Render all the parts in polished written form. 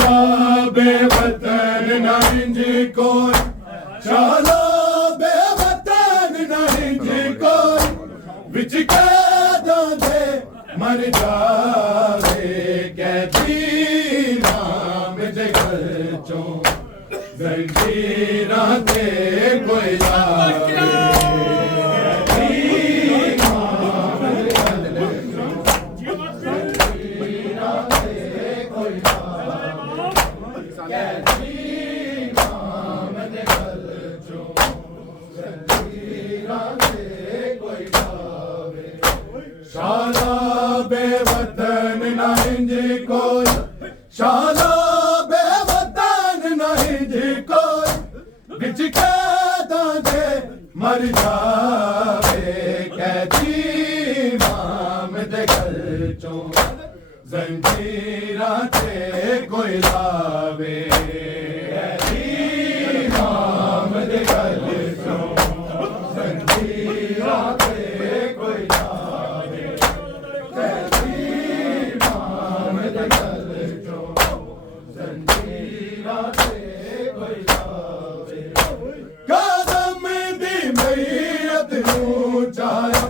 शाला बेवतन नहीं जी कोई शाला बेवतन नहीं जी कोई विच कैदां दे मर जावे कैदी नाम दे घर चों जंजीरां ते कोई लावे शाला बेवतन नहीं जी कोई शाला बेवतन नहीं जी कोई बिच कैदां दे मर जावे कैदी इमाम दे घर चों जंजीरां ते कोई लावे कैदी इमाम दे घर चों जंजीरां ते कोई लावे कैदी इमाम दे घर चों जंजीरां ते कोई लावे कदम दी मैयत नूं चाया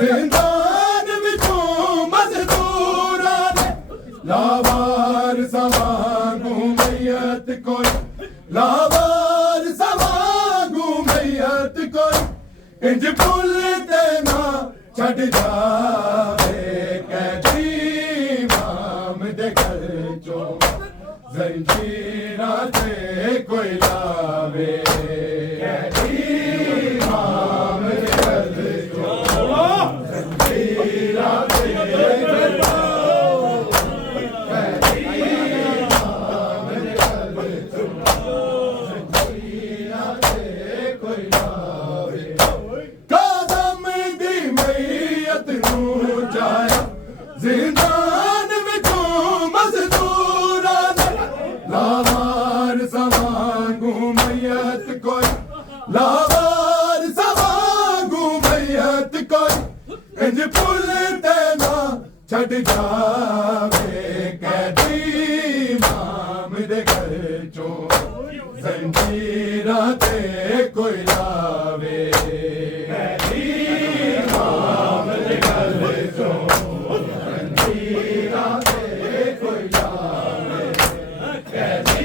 जिंदान विचों मजदूरां ने लावार सवांगू मैयत कोई लावार सवांगू मैयत कोई इंज पुल ते ना छड़ जावे कैदी इमाम दे घर चों जंजीरां ते कोई लावे कैदी इमाम दे घर चों जंजीरां ते कोई लावे कैदी इमाम दे घर चों जंजीरां ते कोई लावे कदम दी मैयत नूं चाया जिंदान विचों मजदूरां ने लावार सवांगू मैयत कोई लावार सवांगू मैयत कोई इंज पुल ते ना छड़ जावे कैदी इमाम दे घर चों जंजीरां ते कोई लावे कैदी इमाम दे घर चों जंजीरां ते कोई लावे कैदी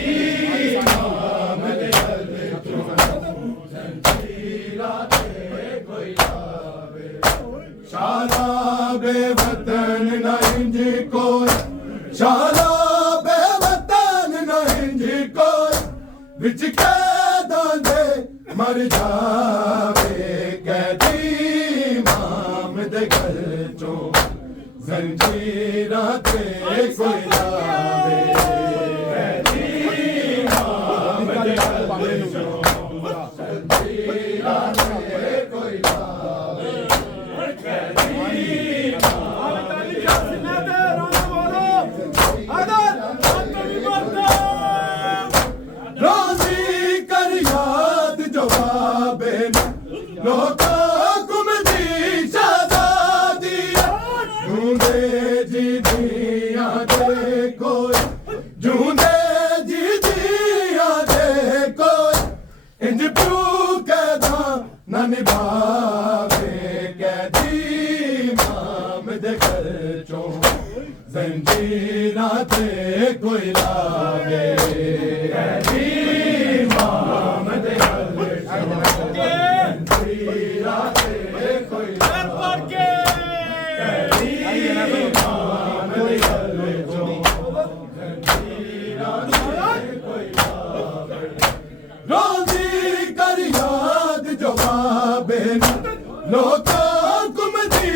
इमाम दे घर चों जंजीरां ते कोई लावे शाला बेवतन नहीं जी कोई शाला बेवतन नहीं जी कोई विच कैदां दे मर जावे कैदी इमाम दे घर चों जंजीरां ते कोई लावे कैदी इमाम दे घर चों जंजीरां ते कोई लावे कैदी इमाम दे रोजी कर याद जवाबे लोका गुम दी शहजादी ढूंढे जी दिया दे कोई ढूंढे जी दिया दे कोई इंज प्रू कैदा न निभावे कैदी इमाम दे घर चों जंजीरां ते कोई लावे कैदी इमाम दे घर चों जंजीरां ते कोई लावे कैदी इमाम दे घर चों जंजीरां ते कोई लावे रोजी कर याद जवाबे लोका गुम दी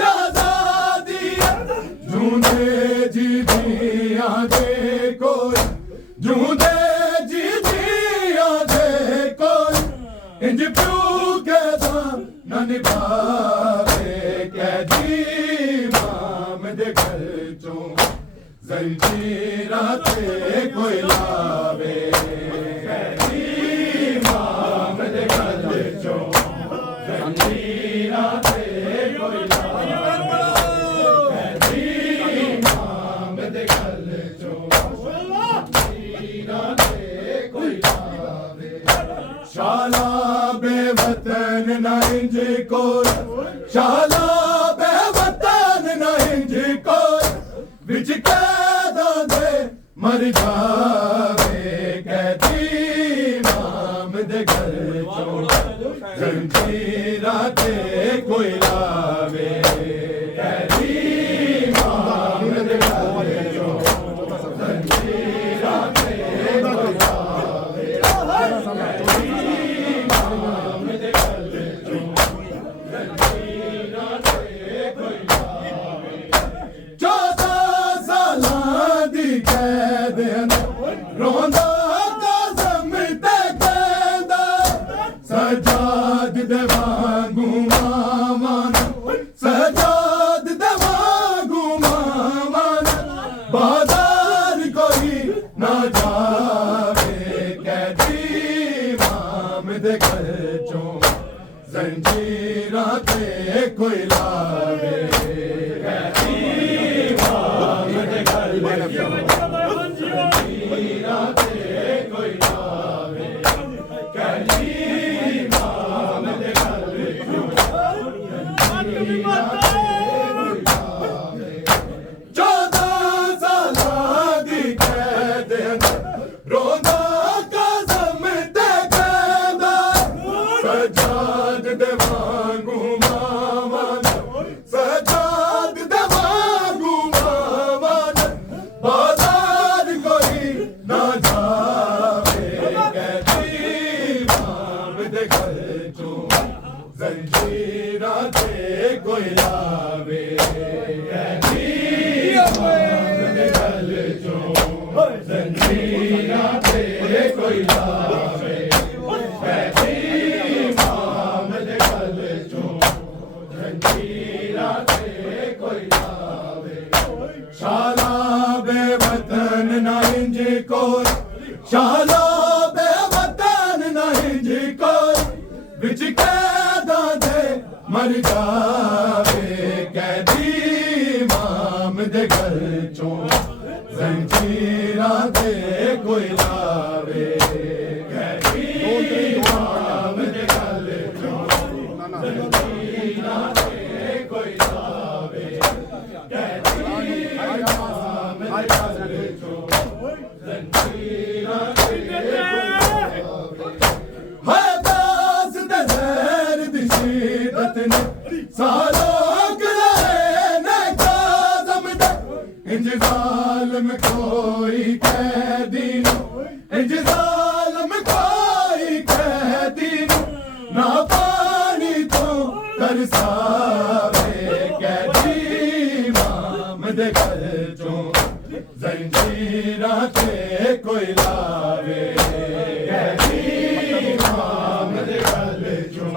शहजादी ढूंढे जी दिया दे कोई ढूंढे जी दिया दे कोई इंज प्रू कैदा न निभावे कैदी इमाम दे घर चों जंजीरां ते कोई लावे कैदी इमाम दे घर चों जंजीरां ते कोई लावे कैदी इमाम दे घर चों इंज कोई शाला बेवतन न इंज कोई विच कैदां दे मर जावे कैदी इमाम दे घर चों जंजीरां ते कोई लावे कैदी इमाम दे घर चों जंजीरां ते कोई लावे कैदी इमाम दे घर चों जंजीरां ते कोई लावे 14 सालां दी कैद रोंदा काज़म ते कहंदा सजाद दे वांगू मावन सजाद दे वांगू मावन बाजार कोई ना जावे कैदी इमाम दे घर चों जंजीरां ते कोई लावे कैदी इमाम दे घर चों जंजीरां ते कोई लावे कैदी इमाम दे घर चों जंजीरां ते कोई लावे 14 सालां दी कैद रोंदा काज़म ते कहंदा सजाद दे वांगू मावन सजाद दे वांगू मावन बाजार कोई ना जावे कैदी इमाम दे घर चों जंजीरां ते कोई लावे कैदी इमाम दे घर चों जंजीरां ते कोई लावे कैदी इमाम दे घर चों जंजीरां ते कोई लावे शाला बेवतन न इंज कोई शाला बेवतन न इंज कोई विच कैदां दे मर जावे कैदी इमाम दे घर चों जंजीरां ते कोई लावे कैदी इमाम दे घर चों जंजीरां ते कोई लावे कैदी इमाम दे घर चों जंजीरां ते है दास दे ज़हर दी शिद्दत ने सालो कराए ने काज़म दे इंज ज़ालिम कोई कैदी नु इंज ज़ालिम कोई कैदी नु ना पानी तो तरसावे कैदी इमाम दे घर चों जंजीरां ते कोई लावे कैदी इमाम दे घर चों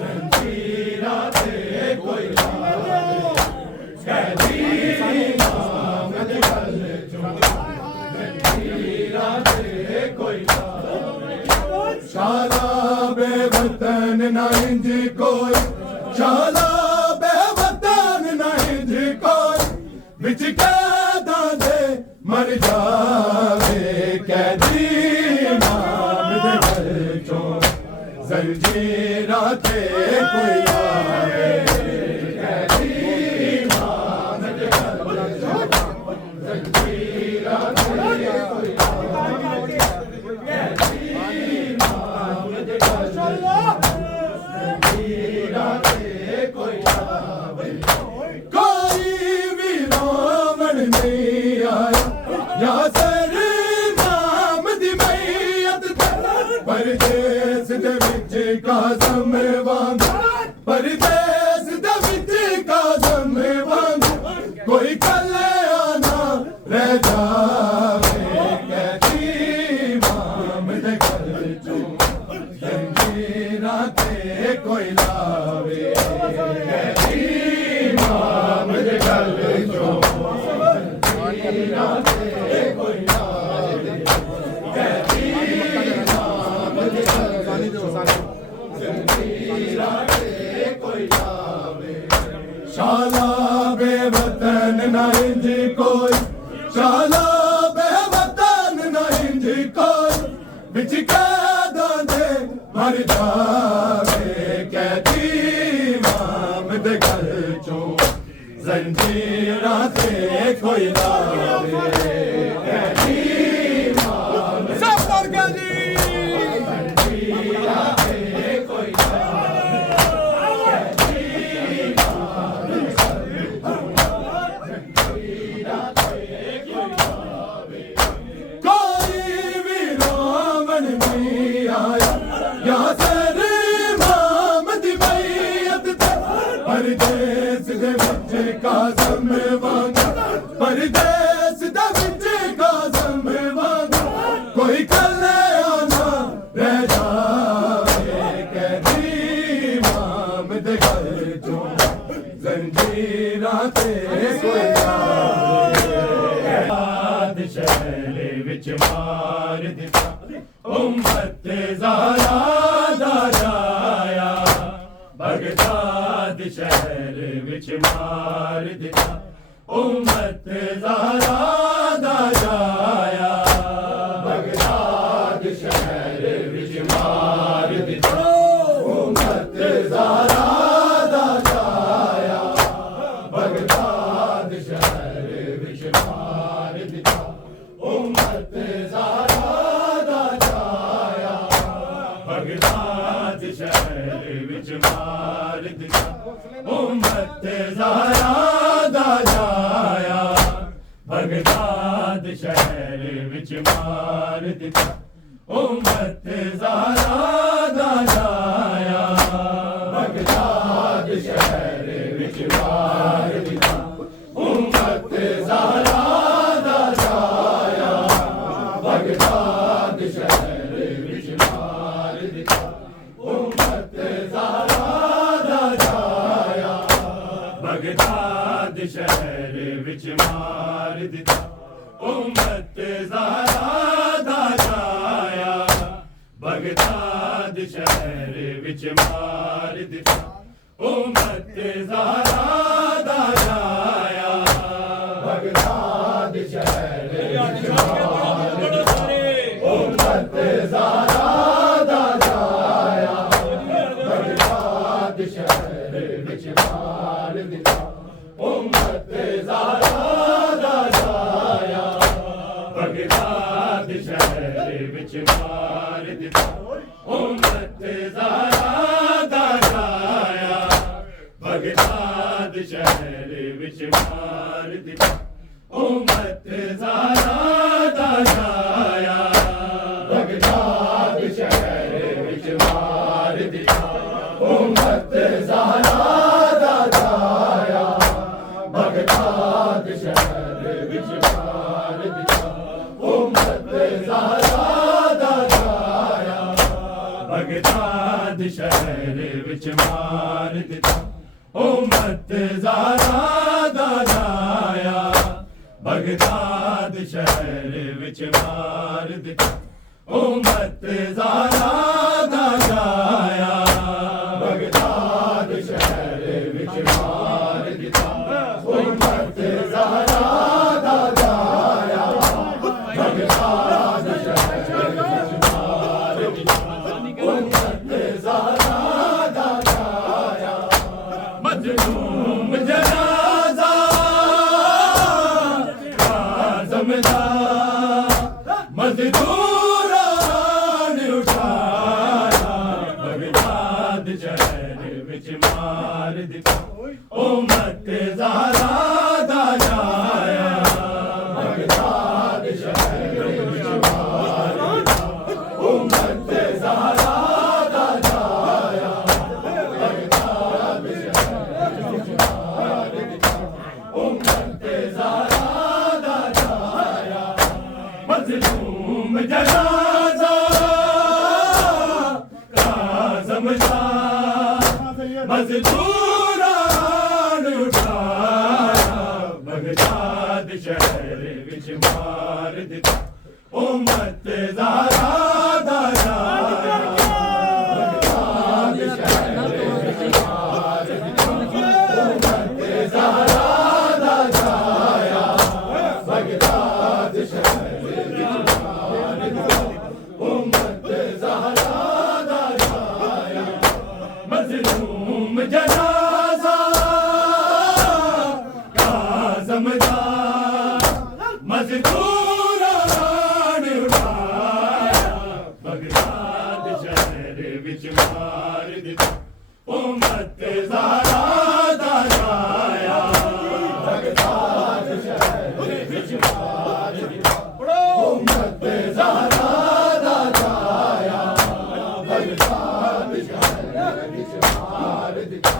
जंजीरां ते कोई लावे कैदी इमाम दे घर चों जंजीरां ते कोई लावे शाला बेवतन न इंज कोई शाला बेवतन न इंज कोई विच कैदां दे मर जावे कैदी इमाम दे घर चों जंजीरां ते कोई लावे कैदी इमाम दे घर चों जंजीरां ते कोई लावे कैदी इमाम दे घर चों जंजीरां ते कोई लावे कोई भी रावण नहीं आया या सर इमाम दी मैयत परदेस दे विच काज़म वांग परदेस दे विच काज़म वांग कोई कल्याणा रह जावे कैदी इमाम दे घर चों जंजीरां ते कोई लावे कैदी इमाम दे घर चों जंजीरां ते कोई लावे कैदी इमाम दे घर चों जंजीरां ते कोई लावे शाला बेवतन न इंज कोई शाला बेवतन न इंज कोई विच कैदां दे मर जावे कैदी कोई लावे सब पढ़ गया जी परदेस दे विच काज़म वांगा परदेस दे विच काज़म वांगा कोई कल्ले आना रह जावे कैदी इमाम दे घर चों जंजीरां ते कोई आवे शहर विच मार दिता उम्मत ज़हरा दा जाया बगदाद शहर विच मार दिता उम्मत ज़हरा दा जाया बगदाद शहर विच मार दिता उम्मत ज़हरा दा जाया बगदाद शहर विच मार दिता उम्मत ज़हरा दा जाया बगदाद शहर विच मार दिता उम्मत ज़हरा दा जाया बगदाद शहर विच मार दिता उम्मत ज़हरा दा जाया बगदाद शहर विच मार दिता उम्मत ज़हरा दा जाया बगदाद शहर विच मार दिता उम्मत ज़हरा दा जाया बगदाद शहर विच मार दिता उम्मत ज़हरा दा जाया बगदाद शहर विच मार दिता उम्मत ज़हरा दा जाया बगदाद शहर विच मार दिता उम्मत ज़हरा दा जाया बगदाद शहर विच मार दिता उम्मत ज़हरा दा जाया बगदाद शहर विच मार दिता उम्मत ज़हरा दा जाया बगदाद शहर विच मार दिता उम्मत ज़हरा दा जाया बगदाद शहर विच मार दिता उम्मत ज़हरा दा जाया बगदाद शहर विच मार दिता उम्मत ज़हरा दा जाया बगदाद शहर विच मार दिता उम्मत ज़हरा दा जाया बगदाद शहर विच मार दिता उम्मत ज़हरा दा जाया बगदाद शहर विच मार दिता उम्मत ज़हरा दा जाया बगदाद शहर विच मार दिता उम्मत ज़हरा दा जाया मजलूम जनाज़ा काज़म दा मज़दूरान उठाया बगदाद शहर विच मार दिता उम्मत ज़हरा दा जाया बगदाद शहर विच मार दिता उम्मत ज़हरा दा जाया बगदाद शहर विच मार दिता उम्मत ज़हरा दा जाया मज़लूम जनाज़ा काज़म दा मज़दूरान उठाया बगदाद शहर विच मार दिता उम्मत ज़हरा दा जाया बगदाद शहर विच मार दिता उम्मत ज़हरा दा जाया बगदाद शहर विच मार दिता उम्मत ज़हरा दा जाया मज़लूम जनाज़ा काज़म दा विच मार दिता उम्मत ज़हरा दा जाया बगदाद शहर विच मार दिता उम्मत ज़हरा दा जाया बगदाद शहर विच मार दिता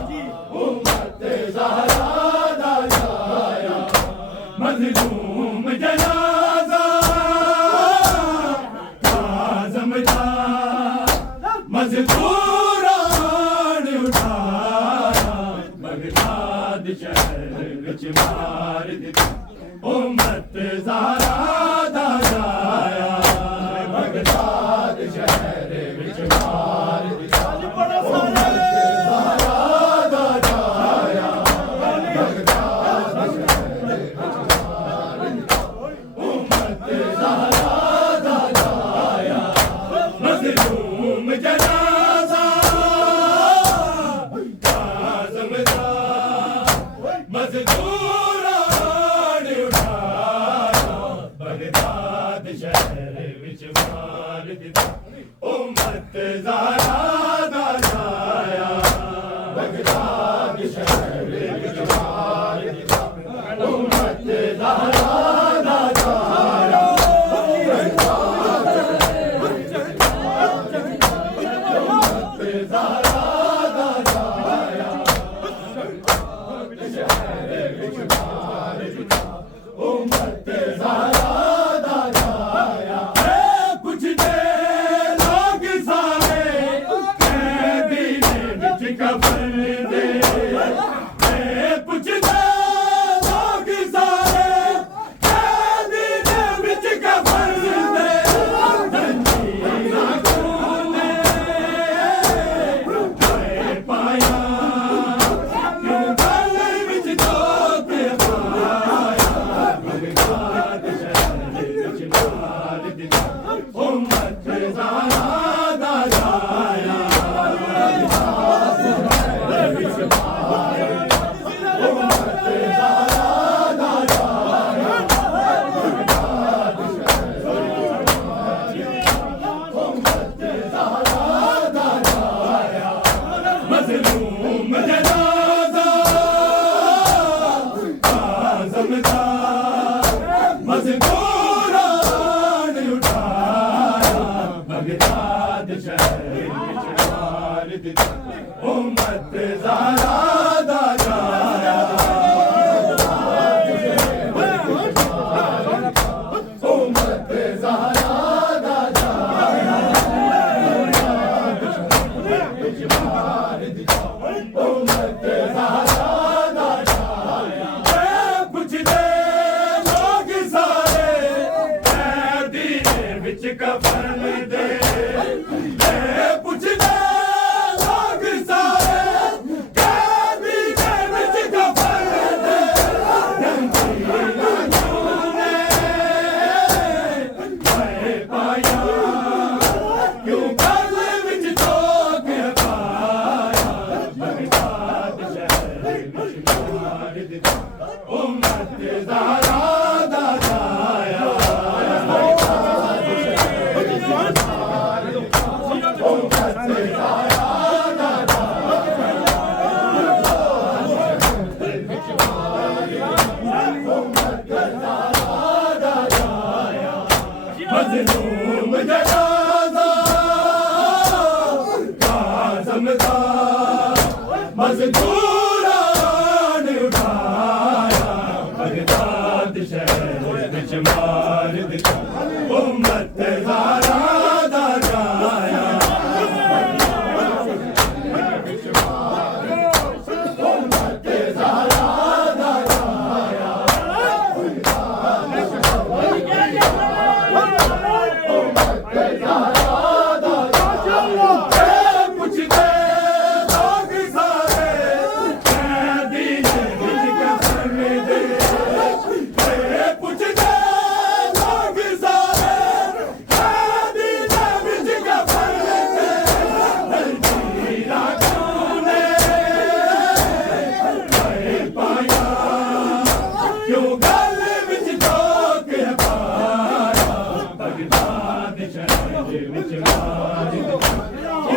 उम्मत ज़हरा दा जाया मज़लूम जनाज़ा आज़म दा मज़दूरान उठाया बगदाद शहर विच मार दिता उम्मत ज़हरा दा जाया बगदाद शहर विच मार दिता उम्मत ज़हरा दा जाया बगदाद शहर विच मार दिता उम्मत ज़हरा दा जाया मज़लूम जनाज़ा आज़म दा मज़दूरान उठाया बगदाद शहर विच मार दिता उम्मत ज़हरा दा जाया बगदाद शहर विच मार दिता उम्मत ज़हरा दा जाया ज़हरा दा जाया शहर विच मार दिता उम्मत ज़हरा दा जाया पुछदे लोग सारे कैदी ने विच कफन दे पुछदे लोग सारे कैदी ने विच कफन दे जंजीरां खूने पाया क्यों गल विच धोखे पाया बगदाद शहर विच मार दिता उम्मत ज़हरा दा जाया बगदाद शहर विच मार दिता उम्मत ज़हरा दा जाया बगदाद शहर विच मार दिता उम्मत ज़हरा दा जाया मज़लूम जनाज़ा आज़म दा मज़दूरान उठाया बगदाद शहर विच मार दिता उम्मत ज़हरा दा जाया उम्मत ज़हरा दा जाया विच मार दिता उम्मत ज़हरा दा जाया पुछदे लोग सारे कैदी ने विच कफन दे पुछदे लोग सारे कैदी ने विच कफन दे जंजीरां खूने पाया क्यों गल विच धोखे पाया बगदाद शहर विच मार दिता उम्मत ज़हरा दा जाया बगदाद शहर विच मार दिता उम्मत ज़हरा दा जाया विच मार दिता उम्मत ज़हरा दा जाया मज़लूम जनाज़ा आज़म दा मज़दूरान उठाया बगदाद शहर विच मार दिता उम्मत ज़हरा दा जाया विच मार दिता उम्मत ज़हरा दा जाया बगदाद शहर विच उम्मत ज़हरा दा जाया पुछदे लोग सारे कैदी ने विच कफन दे पुछदे लोग सारे कैदी ने विच कफन दे जंजीरां खूने पाया क्यों गल विच धोखे पाया बगदाद शहर विच मार दिता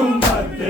उम्मत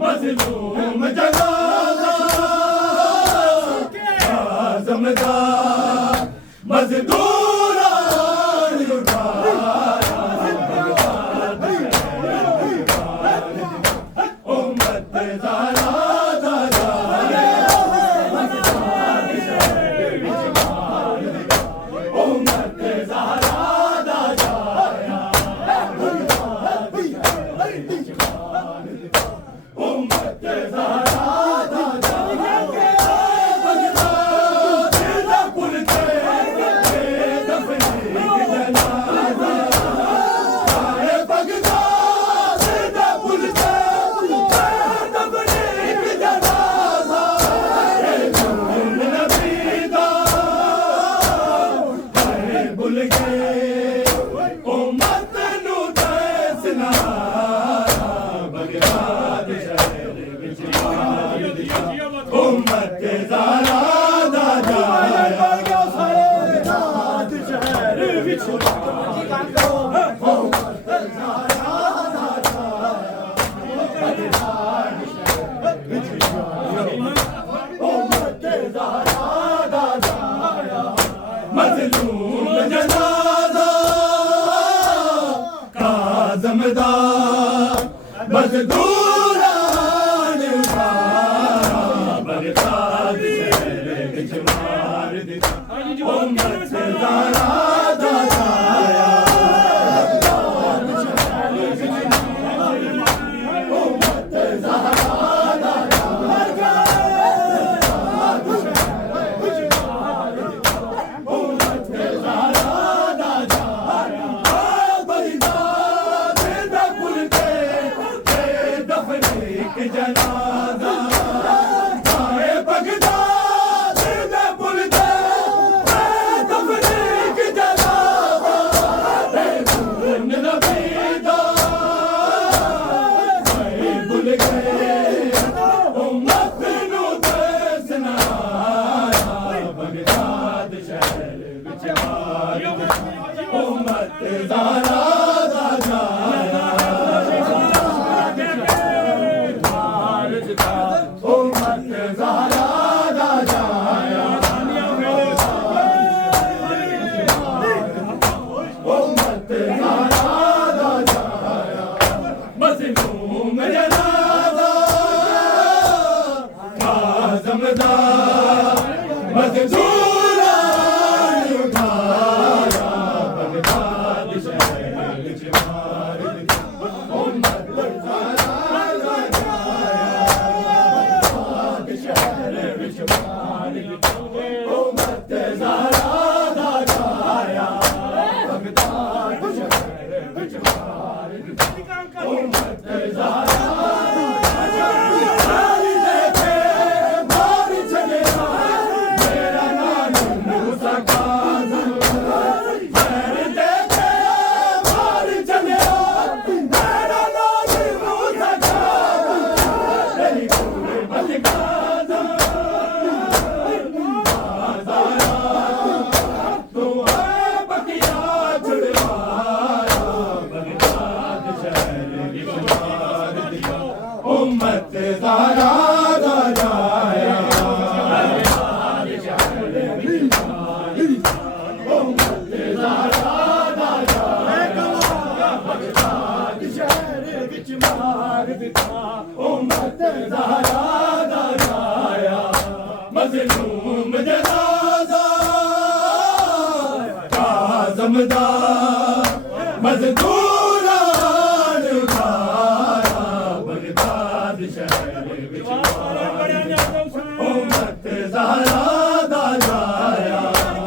मजलूम जनाजा आज़मदा मज़दूरान उम्मत ज़ारा मज़लूम जनाजा आज़मदा मज़दूरान बगदाद शहर विच मार दिता उम्मत ज़ारा जनाजा आए बगदाद दे पुल ते तफरीक जनाजा ए खून नबी दा आए भुल गए उम्मत नू दसना बगदाद शहर विच मार उम्मत ज़ारा मज़लूम जनाजा आज़मदा मज़दूरान उठाया बगदाद शहर विच मार दिता उम्मत ज़ारा बगदाद शहर विच मार दिता उम्मत ज़ारा बगदाद शहर विच मार दिता उम्मत ज़ारा उम्मत ज़हरा दा जाया उम्मत ज़हरा दा जाया बगदाद शहर विच मार दिता उम्मत ज़हरा दा जाया मज़लूम जनाज़ा काज़म दा मज़दूरान उठाया बगदाद शहर विच उम्मत ज़हरा दा जाया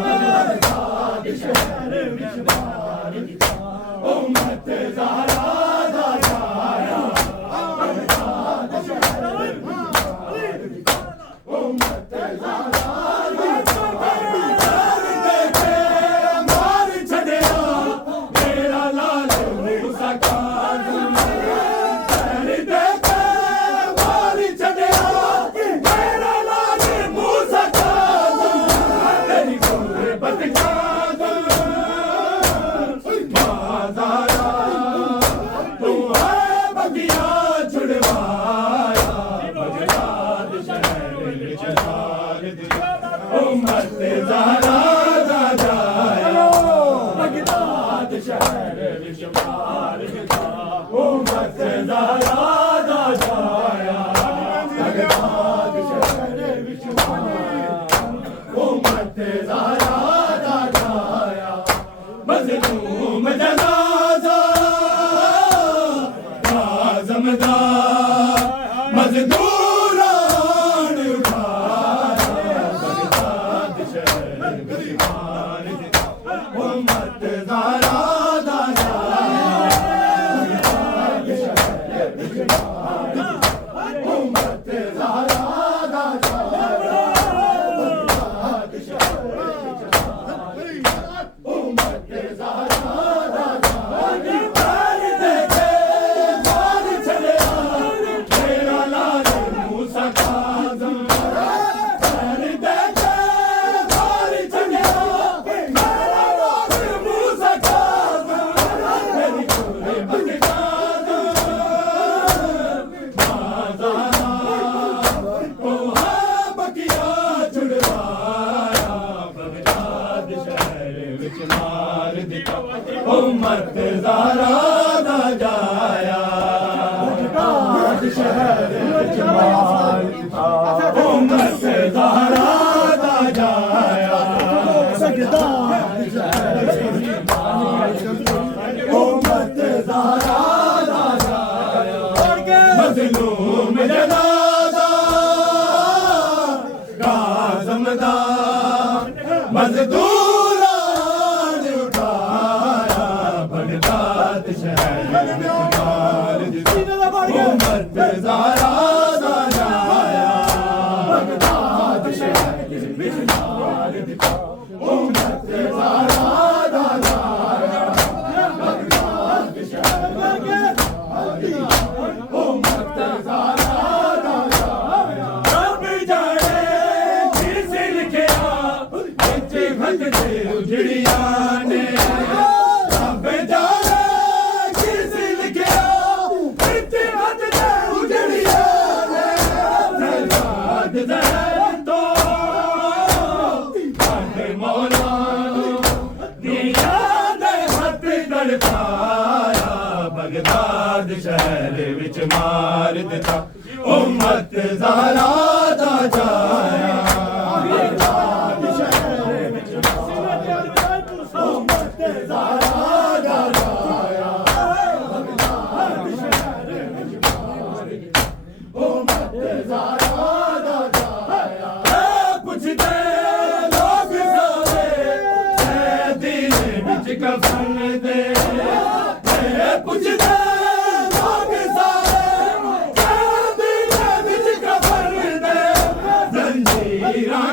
बगदाद शहर विच उम्मत ज़हरा दा जाया बगदाद शहर उम्मत ज़हरा उम्मत ज़हरा दा जाया बगदाद शहर विच मार दिता उम्मत ज़हरा दा जाया बगदाद शहर विच उम्मत ज़हरा दा जाया मज़लूम जनाज़ा काज़म दा मज़दूरान उठाया बगदाद शहर विच मार दिता उम्मत ज़हरा दा जाया बगदाद शहर विच मार दिता उम्मत ज़हरा दा जाया बगदाद शहर विच मार दिता उम्मत ज़हरा दा जाया मार देखे मार चलिया मेरा लाल मूसा काज़म मार देखे मार चलिया मेरा लाल मूसा काज़म मेरी पूरे बगदाद माज़ारा को है बकिया छुड़वाया बगदाद शहर विच मार दिता उम्मत ज़हरा दा जाया बगदाद शहर विच मार दिता उम्मत ज़हरा दा जाया बगदाद शहर विच मार दिता उम्मत ज़हरा दा जाया मज़लूम जनाज़ा काज़म दा मज़दूरान उठाया बगदाद शहर विच मार दिता उम्मत ज़हरा दा जाया बगदाद शहर विच मार दिता उम्मत ज़हरा दा जाया बगदाद शहर विच उम्मत ज़हरा दा जाया रब जाने किस लिखिया विच भटके उजड़िया ने रब जाने किस लिखिया विच भटके उजड़िया ने सरदाद ज़हर तो काहे मौला दिया दे हथ तड़पाया बगदाद शहर विच मार दिता उम्मत ज़हरा दा जाया बगदाद शहर विच उम्मत ज़हरा दा जाया बगदाद शहर विच उम्मत ज़हरा दा जाया पुछदे लोग सारे दिल विच कफन दे पुछदे लोग सारे दिल विच कफन दे जंजीरां